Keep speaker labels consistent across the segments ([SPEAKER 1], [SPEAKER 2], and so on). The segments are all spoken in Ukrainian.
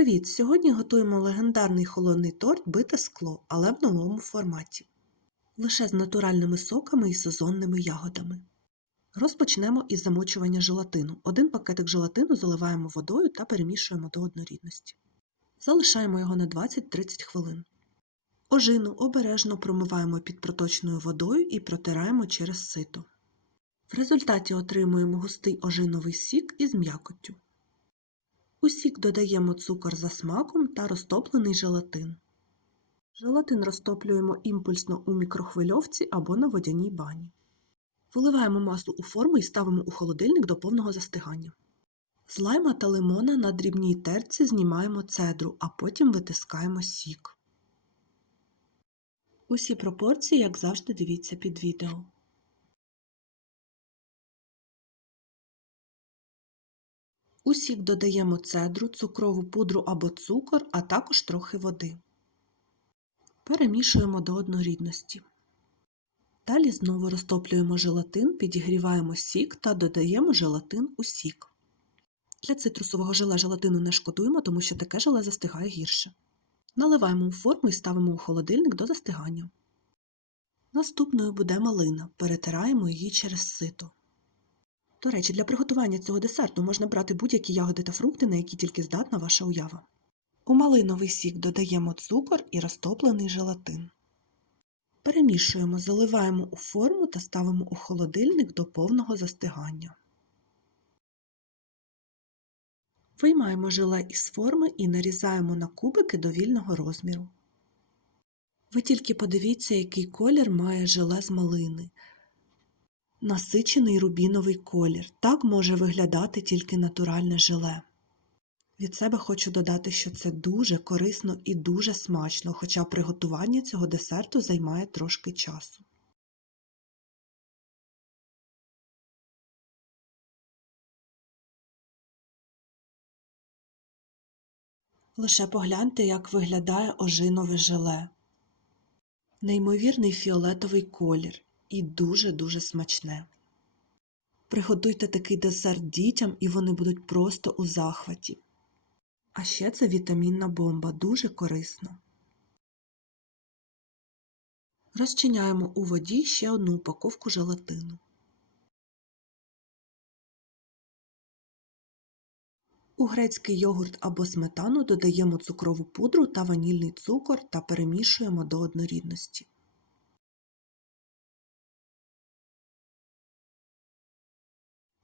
[SPEAKER 1] Привіт! Сьогодні готуємо легендарний холодний торт бите скло, але в новому форматі. Лише з натуральними соками і сезонними ягодами. Розпочнемо із замочування желатину. Один пакетик желатину заливаємо водою та перемішуємо до однорідності. Залишаємо його на 20-30 хвилин. Ожину обережно промиваємо під проточною водою і протираємо через сито. В результаті отримуємо густий ожиновий сік із м'якоттю. У сік додаємо цукор за смаком та розтоплений желатин. Желатин розтоплюємо імпульсно у мікрохвильовці або на водяній бані. Виливаємо масу у форму і ставимо у холодильник до повного застигання. З лайма та лимона на дрібній терці знімаємо цедру, а потім витискаємо сік. Усі пропорції, як завжди, дивіться під відео. У сік додаємо цедру, цукрову пудру або цукор, а також трохи води. Перемішуємо до однорідності. Далі знову розтоплюємо желатин, підігріваємо сік та додаємо желатин у сік. Для цитрусового желе желатину не шкодуємо, тому що таке желе застигає гірше. Наливаємо у форму і ставимо у холодильник до застигання. Наступною буде малина. Перетираємо її через сито. До речі, для приготування цього десерту можна брати будь-які ягоди та фрукти, на які тільки здатна ваша уява. У малиновий сік додаємо цукор і розтоплений желатин. Перемішуємо, заливаємо у форму та ставимо у холодильник до повного застигання. Виймаємо желе із форми і нарізаємо на кубики довільного розміру. Ви тільки подивіться, який колір має желе з малини. Насичений рубіновий колір. Так може виглядати тільки натуральне желе. Від себе хочу додати, що це дуже корисно і дуже смачно, хоча приготування цього десерту займає трошки часу. Лише погляньте, як виглядає ожинове желе. Неймовірний фіолетовий колір і дуже-дуже смачне. Приготуйте такий десерт дітям, і вони будуть просто у захваті. А ще це вітамінна бомба, дуже корисно. Розчиняємо у воді ще одну упаковку желатину. У грецький йогурт або сметану додаємо цукрову пудру та ванільний цукор та перемішуємо до однорідності.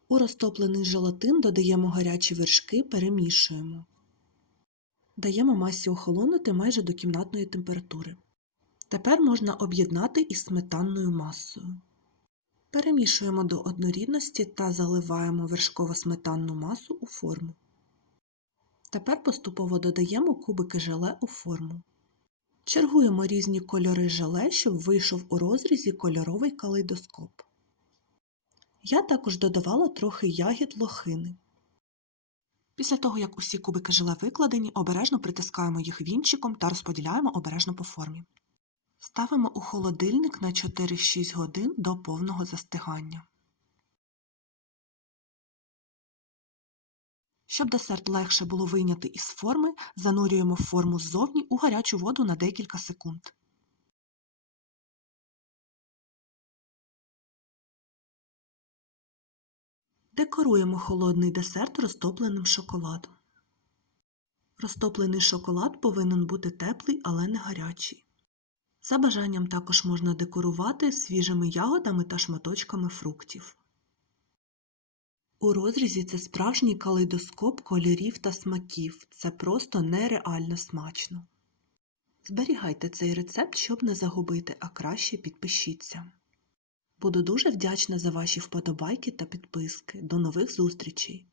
[SPEAKER 1] У розтоплений желатин додаємо гарячі вершки, перемішуємо. Даємо масі охолонути майже до кімнатної температури. Тепер можна об'єднати із сметанною масою. Перемішуємо до однорідності та заливаємо вершково-сметанну масу у форму. Тепер поступово додаємо кубики желе у форму. Чергуємо різні кольори желе, щоб вийшов у розрізі кольоровий калейдоскоп. Я також додавала трохи ягід лохини. Після того, як усі кубики желе викладені, обережно притискаємо їх вінчиком та розподіляємо обережно по формі. Ставимо у холодильник на 4-6 годин до повного застигання. Щоб десерт легше було вийняти із форми, занурюємо форму ззовні у гарячу воду на декілька секунд. Декоруємо холодний десерт розтопленим шоколадом. Розтоплений шоколад повинен бути теплий, але не гарячий. За бажанням також можна декорувати свіжими ягодами та шматочками фруктів. У розрізі це справжній калейдоскоп кольорів та смаків. Це просто нереально смачно. Зберігайте цей рецепт, щоб не загубити, а краще підпишіться. Буду дуже вдячна за ваші вподобайки та підписки. До нових зустрічей!